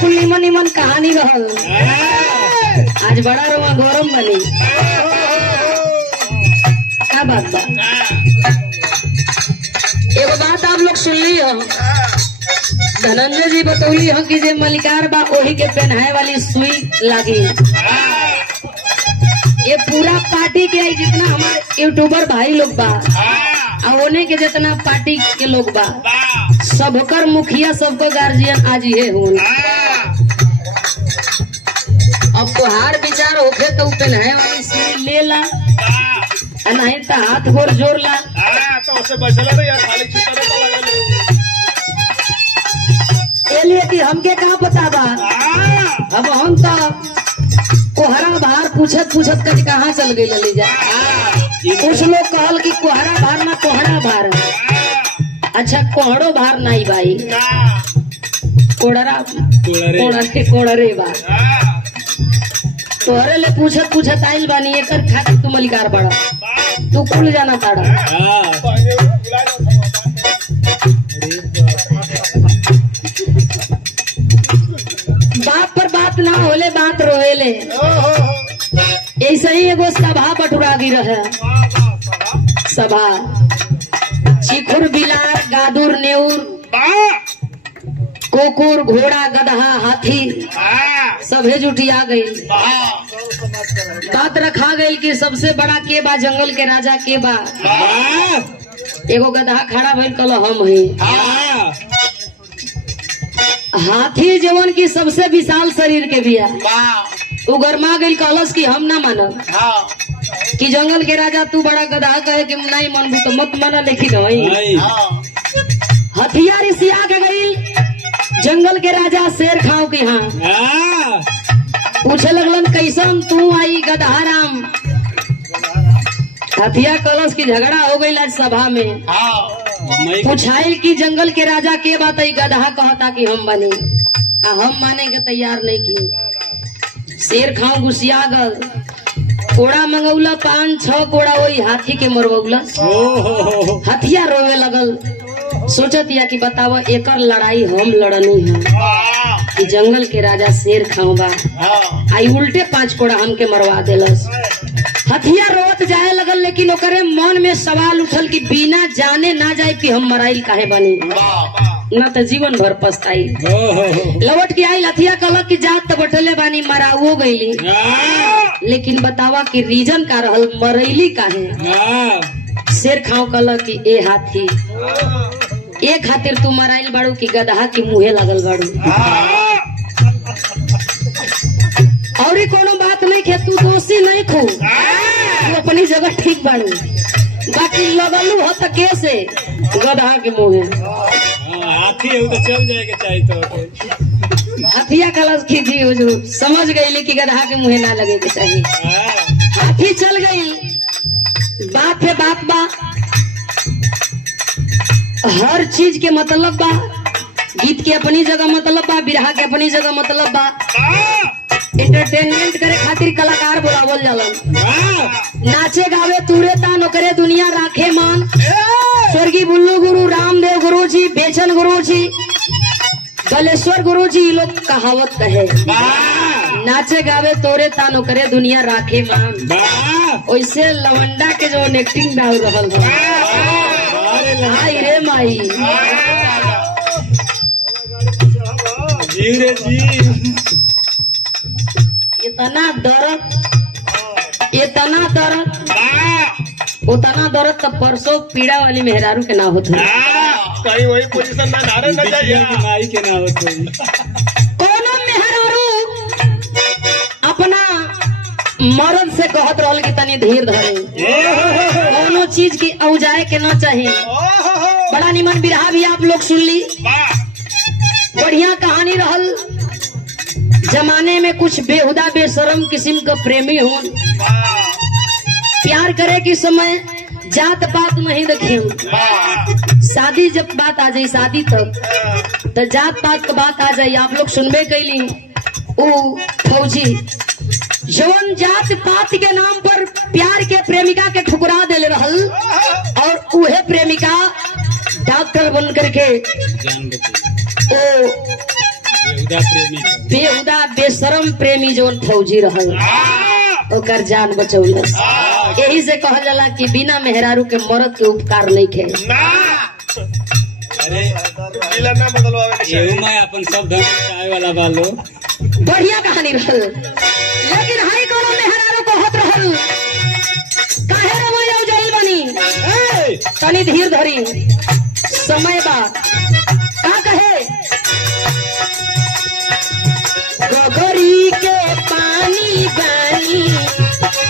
कुल निमन निमन कहानी रहल। आज बड़ा रोआ गौरम बनी। क्या बात बा? एगो बात आप लोग सुन ली हो, धनंजय जी बतौली हो कि जे मलिकार बा वही के पहनाए वाली सुई लागी। ये पूरा पार्टी के जितना हमारे यूट्यूबर भाई लोग बा होने के जितना पार्टी के लोग बा सबकर मुखिया सबको गार्जियन आज ये हो। अब तोहार विचार होखे तो पहनाए वाली सुई ले ला, नहीं तो हाथ गोर जोड़ ला। तो उससे बचला नहीं यार, खाली छुट्टा लिए कि हमके कहाँ पता बा। अब हम तो कोहरा बाहर पूछत पूछत कर कहाँ चल गई ले जा। कुछ लोग कहल कि कोहरा बाहर ना कोहरा बाहर। अच्छा कोहड़ो बाहर नहीं भाई, कोड़रा कोड़रे बा। तोहरे ले पूछत पूछत आइल बानी एकर खातिर तू मलिकार बड़ा, तू कुल जाना ताड़ा। बात पर बात ना होले बात रोवेले। ऐसे ही एगो सभा बटुरा गिर है। सभा चिखुर बिलार गादुर नेउर कुकुर घोड़ा गधा हाथी सभे जुटिया गई। बात रखा गई कि सबसे बड़ा के बा, जंगल के राजा के बा। एगो गधा खड़ा भइल कल हम है। हाथी जवन की सबसे विशाल शरीर के बिया वो गरमा गई कहलस कि हम ना मानब कि जंगल के राजा तू बड़ा गधा कहे कि नहीं मानबू तो मत माना, लेकिन वही हथियार रिसिया के गई जंगल के राजा शेर खाओ के यहाँ पूछे लगलन कैसन तू आई गधा राम। हथिया कलश की झगड़ा हो गई आज सभा में। पूछाइल कि जंगल के राजा के बात गधा कहता कि हम बने, हम माने के तैयार नहीं की। शेर खाओ गुस्सिया गल, कोड़ा मंगौला 5-6 कोड़ा वही हाथी के मरवौला। हथिया रोवे लगल, सोचत या कि बतावा एकर लड़ाई हम लड़नी है कि जंगल के राजा शेर खाओ बा आई उल्टे 5 कोड़ा हमके मरवा देलस। हथिया रोत जाए लगल, लेकिन ओकरे मन में सवाल उठल कि बिना जाने ना जाए कि हम मराइल काहे बनी, न तो जीवन भर पछताई। लौट के आई हथिया कहलक कि जात तो बटले बानी मराओ गईली, लेकिन बतावा कि रीजन का रहल मरैली काहे। शेर खाओ कहलक कि ए हाथी ए खातिर तू मराइल बाड़ू कि गधा की मुहे लगल बाड़ू, और कोनो बात नहीं खे, तू दोषी नहीं खू, तू अपनी जगह ठीक बाड़ू, बाकी लगलू हो तो कैसे गधा के मुहे। हाथी तो चल जाएगा चाहिए तो हथिया कलश की थी हुजूर समझ गई कि गधा के मुहे ना लगे के चाहिए। हाथी चल गई। बात है बात बा, हर चीज के मतलब बा। गीत के अपनी जगह मतलब बा, बिरहा के अपनी जगह मतलब बा। एंटरटेनमेंट करे खातिर कलाकार बुलावल जालन। नाचे गावे तूरे तान ओकरे दुनिया राखे मान। स्वर्गीय बुल्लू गुरु, रामदेव गुरु जी, बेचन गुरु जी, बलेश्वर गुरु जी लोग कहावत कहे नाचे गावे तोरे तान ओकरे दुनिया राखे मान। वैसे लवंडा के जो एक्टिंग डाल रहल हाय रे माई इतना दर्द उतना दर्द तो परसों पीड़ा वाली मेहरारू के ना होत कहीं वही पोजीशन ना धारे न जाइए माई के ना होत कोनो मेहरारू अपना मर्द से कहत रहल कि तनी धीर धरे, कोनो चीज की औजाए के ना चाहिए। बड़ा निमन बिरहा भी आप लोग सुन ली, बढ़िया कहानी रहल। जमाने में कुछ बेहुदा बेशरम किस्म का प्रेमी हो, प्यार करे के समय जात पात नहीं देखियो। शादी जब बात आ जाए शादी तक तो जात पात का बात आ जाए। आप लोग सुनबे कैली ओ फौजी जवन जात पात के नाम पर प्यार के प्रेमिका के ठुकरा देले रहल, और उहे प्रेमिका डॉक्टर बन करके ओ बेहुदा बेशरम प्रेमी जोन फौजी रहल ओकर जान बचौलस। यही से कहल जाला कि बिना मेहरारू के मरद के उपकार नहीं खे। अरे ना बदलवावे मैं अपन सब धन चाहे वाला बालो बढ़िया कहानी रहल, लेकिन हाई कोनो मेहरारू को होत रहल काहे रमैया जइल बनी तनी धीर धरी समय बा का कहे गोगरी के पानी बानी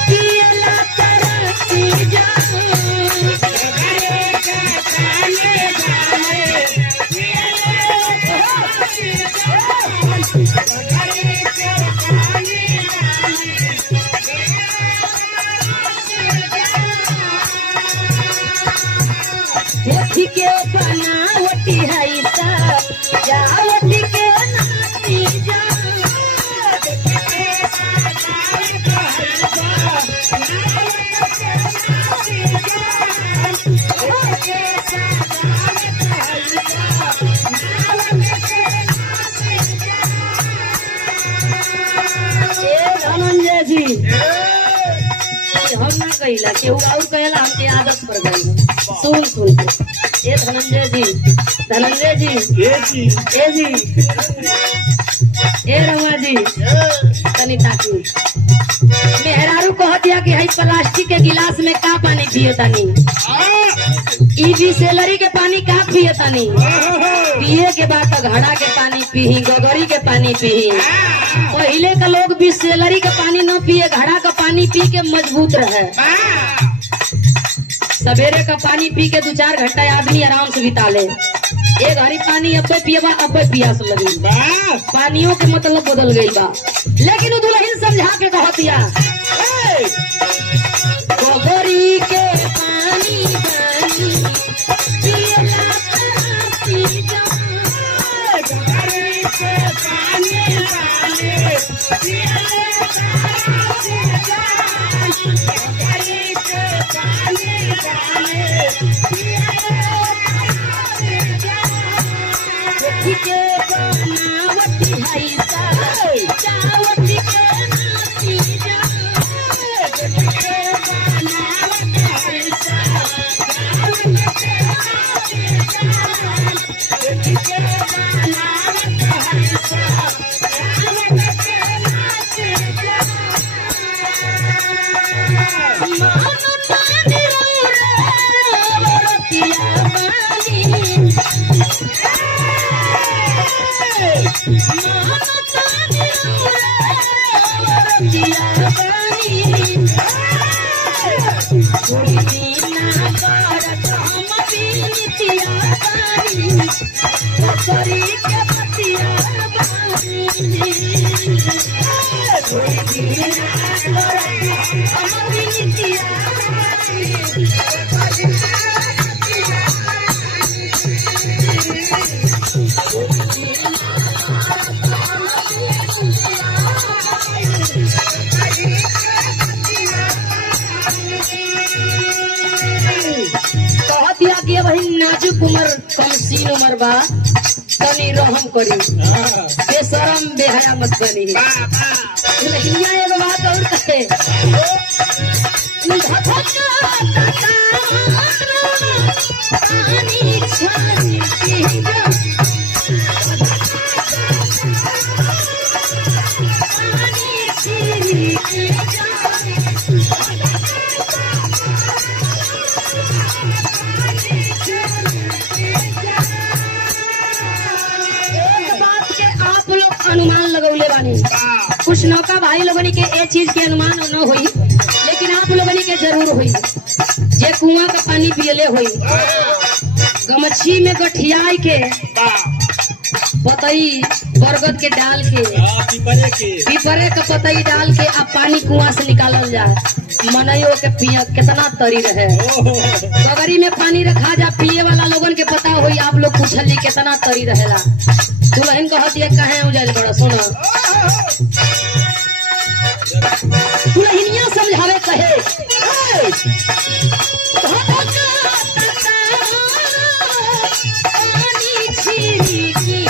पियला तरसी जाऊं गोगरी के पानी बानी पियला तरसी जाऊं गोगरी के पानी बानी के बनावटी है सब जावटी के नाती जा धनंजय जी हम ना कहिला केहू और कहेला हमके आदत पर गई सुन सुन के ए धनंजय जी ए जी ए रवा जी तनी ताकी मेहरारू कहतिया कि हई प्लास्टिक के गिलास में का पानी पिए तानी ई बिसलेरी के पानी का पिए तानी पिए के बाद तो घड़ा के पानी पीही गोगरी के पानी पीही। पहले का लोग बिसलेरी के पानी न पिए घड़ा का पानी पी के मजबूत रहे। सवेरे का पानी पी के 2-4 घंटा आदमी आराम से बिता ले। एक घड़ी पानी अब्बे पिएबा अब्बे पियास लगी पानियों के मतलब बदल गई बा। लेकिन वो दुल्हन समझा के कहतिया गोगरी के पानी बानी पियला तरसी जाऊं गोगरी के पानी बानी पियला तरसी जाऊं गोगरी के पानी बानी पियला तरसी जाऊं के बनावटी है सब जावटी के नाती जा नाजुक उमर कम सीन उमर बा तनी रहम करी बेशरम बेहया मत बनी। लेकिन यहाँ एगो बात और कहे अनुमान लगौले बानी कुछ नौका भाई लोगनी के ए चीज के अनुमान न होई, लेकिन आप लोगनी के जरूर होई। जे कुआं का पानी पियले होई गमछी में गठियाई के पतई बरगद के डाल के पीपरे के पतई डाल के आप पानी कुआं से निकालल जाए मनइयो के पिया कितना तरी रहे। बगरी में पानी रखा जा पिए वाला लोगन के पता होई आप लोग पूछली कितना तरी रहेला। दुल्हन कहत ये कहे उजल बड़ा सुना दुल्हनिया समझावे कहे पानी छिरी की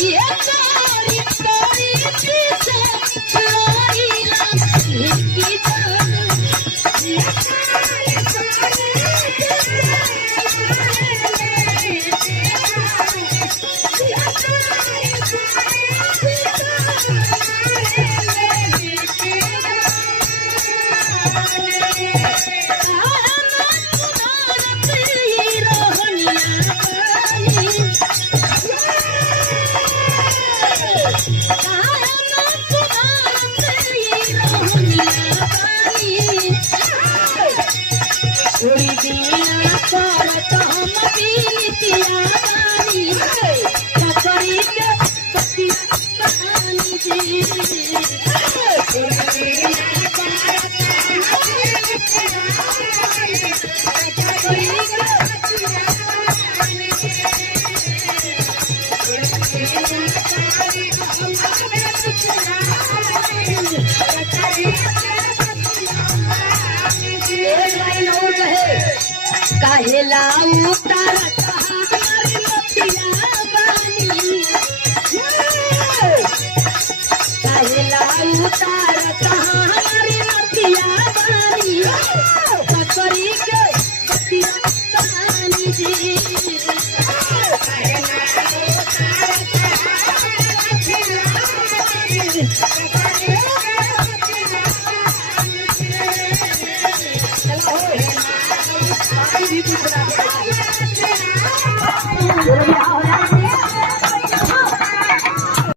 ये कारी कारी पीछे रोईला हिकी जान ये कारी कारी काहेला उतारत हमारी मतिया बानी काहेला उतारत हमारी मतिया बानी सकरी के मतिया बानी जी काहेला उतारत हमारी मतिया बानी